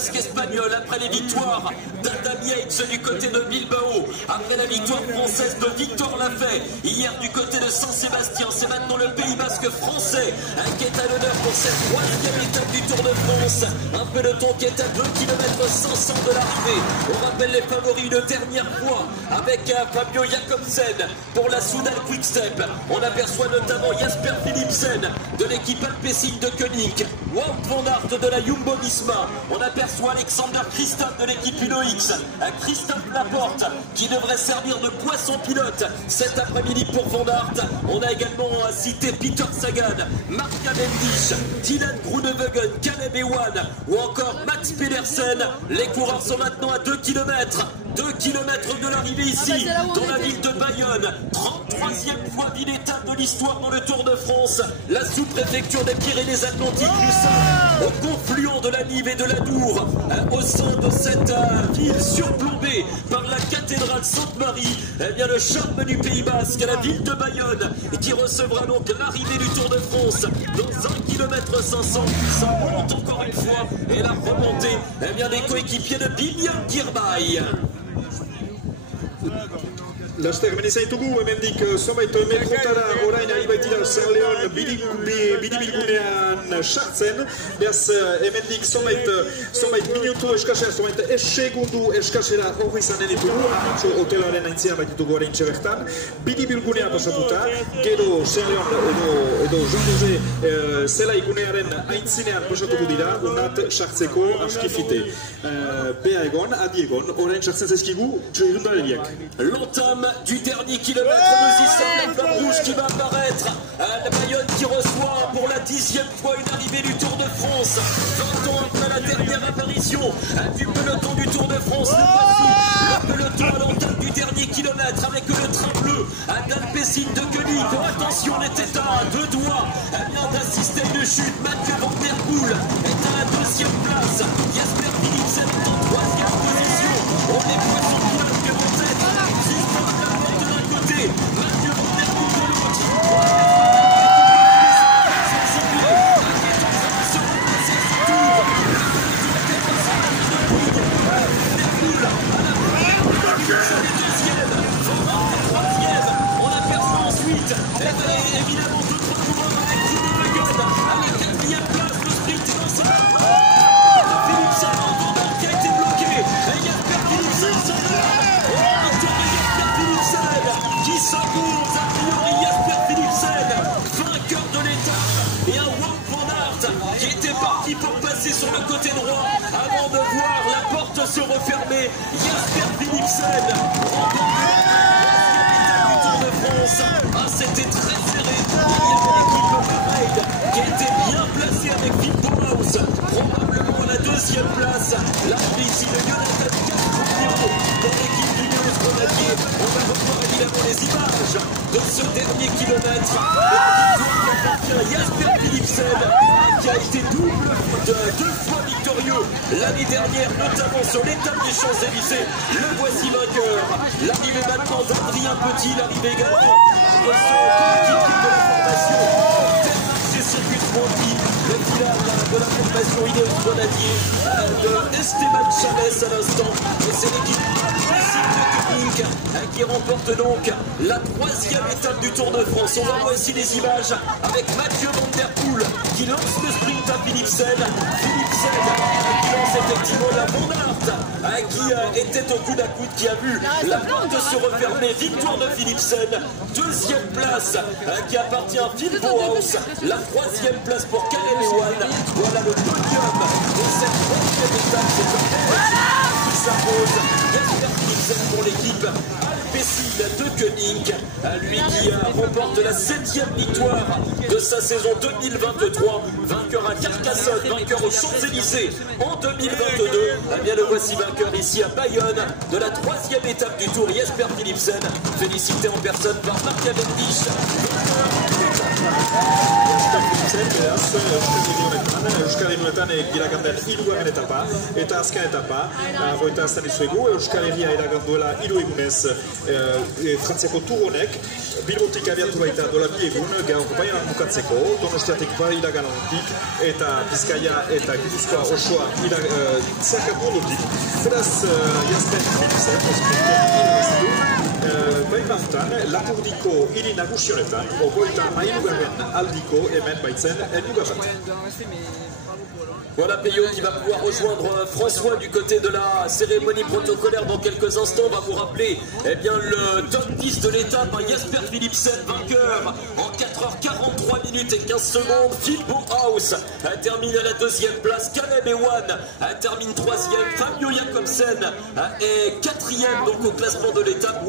basque espagnol après les victoires d'Adam Yates du côté de Bilbao, après la victoire française de Victor Lafay hier du côté de Saint-Sébastien. C'est maintenant le Pays Basque français qui est à l'honneur pour cette troisième étape du Tour de France. Un peloton qui est à 2 km 500 de l'arrivée. On rappelle les favoris une dernière fois avec Fabio Jakobsen pour la Soudal Quick-Step. On aperçoit notamment Jasper Philipsen de l'équipe Alpecin de Koenig, Wout van Aert de la Jumbo-Visma. On aperçoit Alexander Kristoff de l'équipe UnoX, Christophe Laporte qui devrait servir de poisson pilote cet après-midi pour Van Aert. On a également cité Peter Sagan, Mark Cavendish, Dylan Groenewegen, Caleb Ewan ou encore Max Pedersen. Les coureurs sont maintenant à 2 km. 2 km de l'arrivée ici, dans la ville de Bayonne. 33e fois d'étape de l'histoire dans le Tour de France. La sous-préfecture des Pyrénées-Atlantiques, nous sommes au confluent de la Nive et de la Dour, au sein de cette ville surplombée par la cathédrale Sainte-Marie. Eh bien, le charme du Pays Basque, la ville de Bayonne, qui recevra donc l'arrivée du Tour de France dans 1 km 500. Ça monte encore une fois, et la remontée, eh bien, des coéquipiers de Bibian Girmay. Laster menezaitugu hemendik zonbait metrotara orain ari baitira Zerleon biribilgunean sartzen. Beraz hemendik zonbait minutu eskasera, zonbait segundu eskasera hori izanen ditugu. Amatxo hotelaren aintzian baititugu oraintxe bertan. Biribilgunea pasatuta, gero Zerleon edo Jean Jose zelaigunearen aintzinean pasatuko dira, unat sartzeko askifite. Bea egon, adi egon, orain sartzen zaizkigu irundaleriak. L'entame du dernier kilomètre, nous y sommes, la flamme rouge qui va apparaître. La Bayonne qui reçoit pour la 10e fois une arrivée du Tour de France. 20 ans après la dernière apparition du peloton du Tour de France. Le peloton à l'entame du dernier kilomètre avec le train bleu d'Alpecin de Koenig. Attention, on était à 2 doigts d'assister à une chute. Mathieu Van Der Poel est à la 2e place. Jasper Philipsen est en 3e position. On est poisson pilote que vous êtes. Mathieu Van Der Poel de l'autre. On aperçoit ensuite évidemment d'autres coureurs avec Groenewegen à la 4e place. Le sprint dans sa Philipsen qui a été bloqué. Et Jasper Philipsen qui s'impose a priori Jasper Philipsen, vainqueur de l'étape, et un Wout van Aert qui était parti pour passer sur le côté droit avant de voir la porte se refermer. Jasper Philipsen remporte la 3e étape du Tour de France. Ah, c'était très serré. Il y avait l'équipe Bahreïn qui était bien placée avec Phil Bauhaus, probablement à la 2e place. L'arrivée ici de Jonathan Castrofiro dans l'équipe du Neos Grenadier. On va revoir évidemment les images de ce dernier kilomètre. Jasper Philipsen qui a été deux fois victorieux l'année dernière, notamment sur l'étape des Champs-Élysées. Le voici vainqueur. L'arrivée maintenant d'Adrien Petit, l'arrivée également de son coéquipier de la formation Intermarché Circuit Monti, le pilote de la formation Ineos Grenadier de Esteban Chavez à l'instant. Et c'est l'équipe qui remporte donc la 3e étape du Tour de France. On va voir aussi les images avec Mathieu Van Der Poel qui lance le sprint à Philipsen. Philipsen qui lance effectivement la Van Aert qui était au coude à coude, qui a vu la porte se refermer. Victoire de Philipsen, 2e place qui appartient à Phil Bauhaus, la 3e place pour Caleb Ewan. Voilà le podium de cette 3e étape. C'est qui s'impose. Jasper Philipsen pour l'équipe Alpecin de Koenig, lui qui remporte la 7e victoire de sa saison 2023, vainqueur à Carcassonne, vainqueur aux Champs-Élysées en 2022. Eh bien, le voici vainqueur ici à Bayonne de la 3e étape du Tour, Jasper Philipsen, félicité en personne par Mark Cavendish. Philipsen, beraz, Euskal Herrietan iragandean hirugarren etapa, eta azken etapa, goita azten izuegu, Euskal Herria iraganduela 3 egunez Frantziako Tour honek, Bilbotik abiatu baita dola 2 egun, gaur Baionan bukatzeko, Donostiatik iraganontik, eta Bizkaia eta Gipuzkoa osoa zeakatu ondotik. Beraz, Jasper Philipsen, Baionan, Lapurdiko hiri nagusionetan, ogoita mailugarren aldiko hemen baitzen helmuga bat. Voilà Peyo qui va pouvoir rejoindre François du côté de la cérémonie protocolaire dans quelques instants. On va vous rappeler le top 10 de l'étape. Jasper Philipsen, vainqueur en 4h43 minutes et 15 secondes. Phil Bauhaus termine à la 2e place. Caleb Ewan termine 3e. Fabio Jakobsen est 4e donc au classement de l'étape.